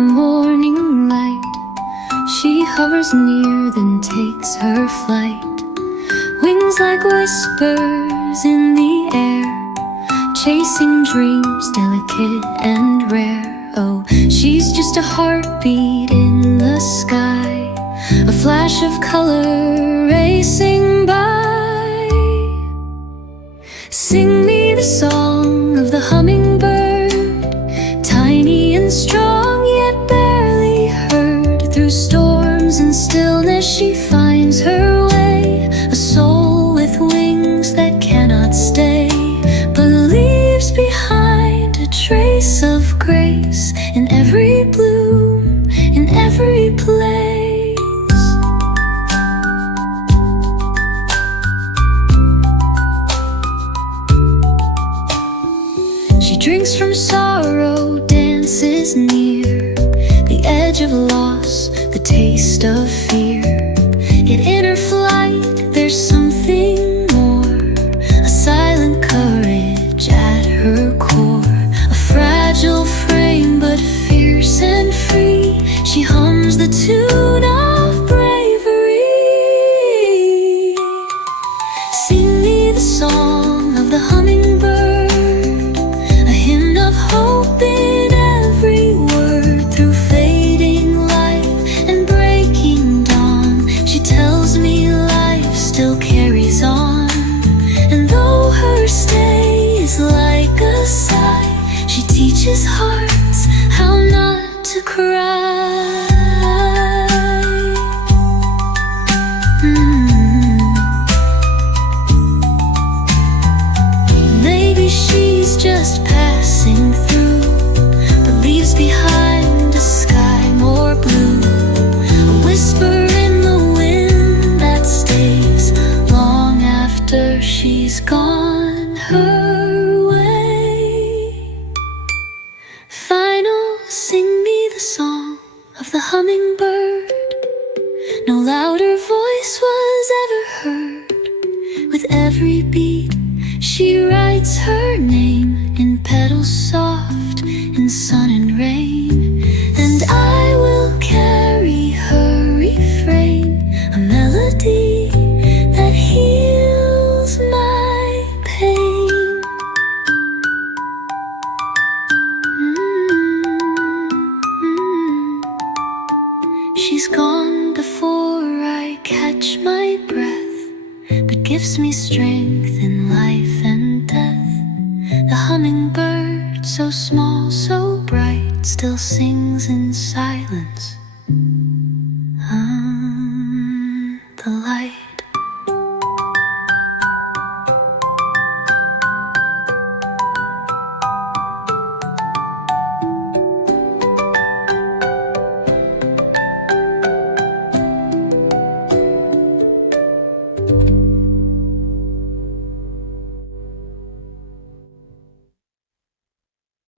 the morning light. She hovers near, then takes her flight. Wings like whispers in the air, chasing dreams delicate and rare. Oh, she's just a heartbeat in the sky, a flash of color racing by. Sing me the song of the hummingbird, tiny and strong yet barely heard. Through storms and stillness she finds her way, a soul with wings that cannot stay, but leaves behind a trace of grace in every bloom, in every place. She drinks from sorrow, dances near the edge of loss, the taste of fear. Yet in her flight there's something more, a silent courage at her core. A fragile frame but fierce and free, she hums the tune of bravery. Sing me the song of the hummingbird, a hymn of hope in every word. Through fading light and breaking dawn, she tells me life still carries on. And though her stay is like a sigh, she teaches hearts how not to cry. Maybe she's just passing through, but leaves behind a sky more blue, a whisper in the wind that stays long after she's gone her way. Final, sing me the song of the hummingbird. No louder voice was ever heard. With every beat she writes her name in petals soft in sun and rain, and I will carry her refrain, a melody that heals my pain. She's gone before I catch my breath, but gives me strength in life and death. The hummingbird, so small, so bright, still sings in silence.